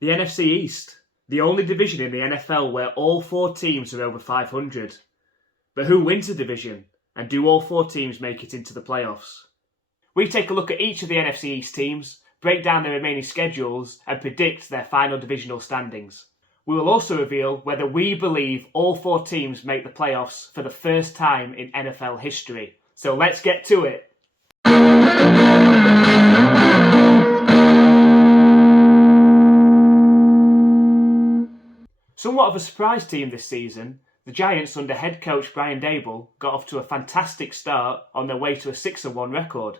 The NFC East, the only division in the NFL where all 4 teams are over 500. But who wins the division, and do all 4 teams make it into the playoffs? We take a look at each of the NFC East teams, break down their remaining schedules, and predict their final divisional standings. We will also reveal whether we believe all 4 teams make the playoffs for the first time in NFL history. So let's get to it. Somewhat of a surprise team this season, the Giants under head coach Brian Daboll got off to a fantastic start on their way to a 6-1 record.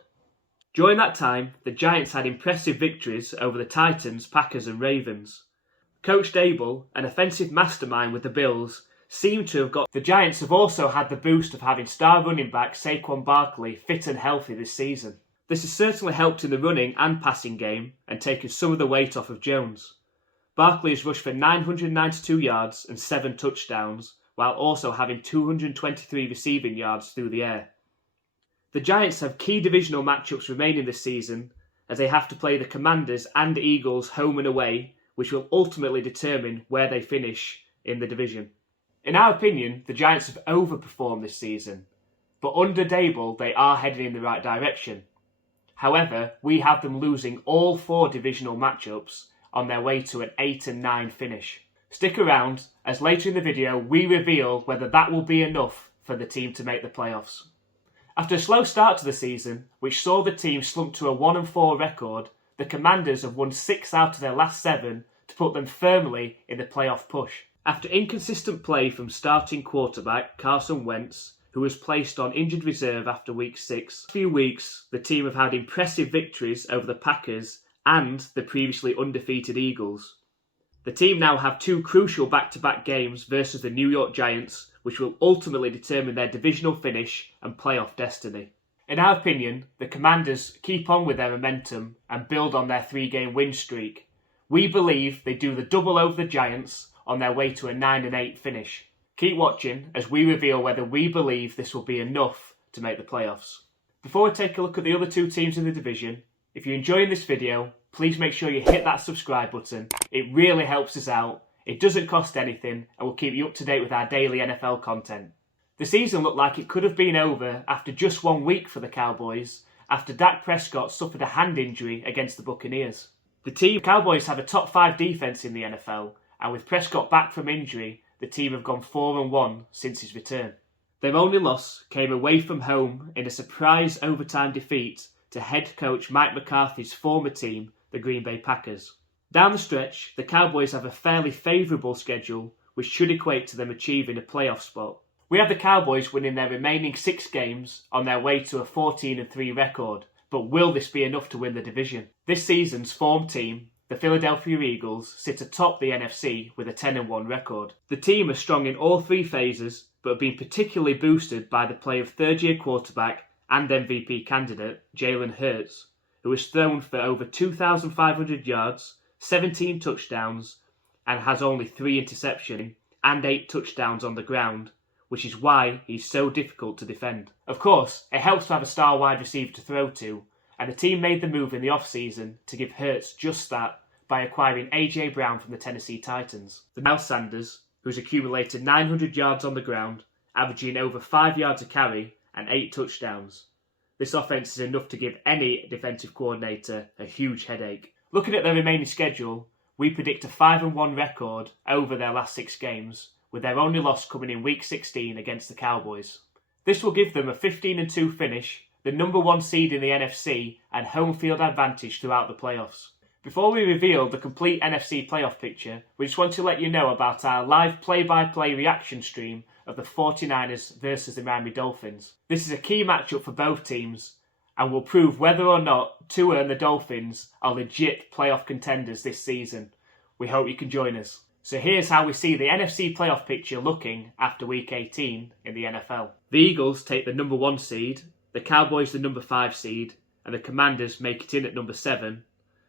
During that time, the Giants had impressive victories over the Titans, Packers and Ravens. Coach Daboll, an offensive mastermind with the Bills, seemed to have got... The Giants have also had the boost of having star running back Saquon Barkley fit and healthy this season. This has certainly helped in the running and passing game and taken some of the weight off of Jones. Barkley has rushed for 992 yards and 7 touchdowns, while also having 223 receiving yards through the air. The Giants have key divisional matchups remaining this season, as they have to play the Commanders and Eagles home and away, which will ultimately determine where they finish in the division. In our opinion, the Giants have overperformed this season, but under Daboll they are heading in the right direction. However, we have them losing all 4 divisional matchups on their way to an 8-9 finish. Stick around, as later in the video we reveal whether that will be enough for the team to make the playoffs. After a slow start to the season, which saw the team slump to a 1-4 record, the Commanders have won 6 out of their last 7 to put them firmly in the playoff push. After inconsistent play from starting quarterback Carson Wentz, who was placed on injured reserve after week 6, few weeks the team have had impressive victories over the Packers and the previously undefeated Eagles. The team now have 2 crucial back-to-back games versus the New York Giants, which will ultimately determine their divisional finish and playoff destiny. In our opinion, the Commanders keep on with their momentum and build on their 3-game win streak. We believe they do the double over the Giants on their way to a 9-8 finish. Keep watching as we reveal whether we believe this will be enough to make the playoffs. Before we take a look at the other 2 teams in the division, if you're enjoying this video, please make sure you hit that subscribe button. It really helps us out. It doesn't cost anything and will keep you up to date with our daily NFL content. The season looked like it could have been over after just 1 week for the Cowboys, after Dak Prescott suffered a hand injury against the Buccaneers. The Cowboys have a top 5 defense in the NFL, and with Prescott back from injury, the team have gone 4-1 since his return. Their only loss came away from home in a surprise overtime defeat to head coach Mike McCarthy's former team, the Green Bay Packers. Down the stretch, the Cowboys have a fairly favourable schedule, which should equate to them achieving a playoff spot. We have the Cowboys winning their remaining 6 games on their way to a 14-3 record, but will this be enough to win the division? This season's formed team, the Philadelphia Eagles, sit atop the NFC with a 10-1 record. The team are strong in all 3 phases, but have been particularly boosted by the play of third-year quarterback and MVP candidate Jalen Hurts, who has thrown for over 2,500 yards, 17 touchdowns, and has only 3 interceptions and 8 touchdowns on the ground, which is why he's so difficult to defend. Of course, it helps to have a star wide receiver to throw to, and the team made the move in the off-season to give Hurts just that by acquiring A.J. Brown from the Tennessee Titans. The Miles Sanders, who's accumulated 900 yards on the ground, averaging over 5 yards a carry and 8 touchdowns. This offense is enough to give any defensive coordinator a huge headache. Looking at their remaining schedule, we predict a 5-1 record over their last 6 games, with their only loss coming in Week 16 against the Cowboys. This will give them a 15-2 finish, the number 1 seed in the NFC, and home field advantage throughout the playoffs. Before we reveal the complete NFC playoff picture, we just want to let you know about our live play-by-play reaction stream of the 49ers versus the Miami Dolphins. This is a key matchup for both teams and will prove whether or not Tua and the Dolphins are legit playoff contenders this season. We hope you can join us. So here's how we see the NFC playoff picture looking after Week 18 in the NFL. The Eagles take the number 1 seed, the Cowboys the number 5 seed, and the Commanders make it in at number 7.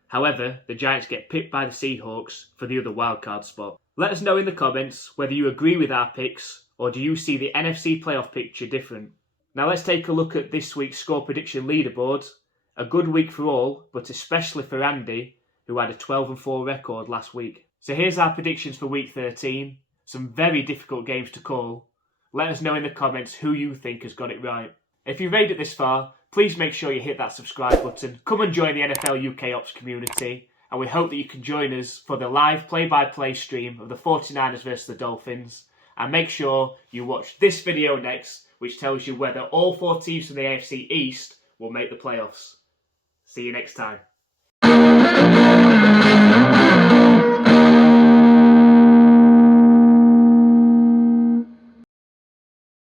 However, the Giants get pipped by the Seahawks for the other wildcard spot. Let us know in the comments whether you agree with our picks or do you see the NFC playoff picture different. Now let's take a look at this week's score prediction leaderboard. A good week for all, but especially for Andy, who had a 12-4 record last week. So here's our predictions for Week 13. Some very difficult games to call. Let us know in the comments who you think has got it right. If you made it this far, please make sure you hit that subscribe button. Come and join the NFL UK Ops community, and we hope that you can join us for the live play-by-play stream of the 49ers versus the Dolphins. And make sure you watch this video next, which tells you whether all 4 teams from the AFC East will make the playoffs. See you next time.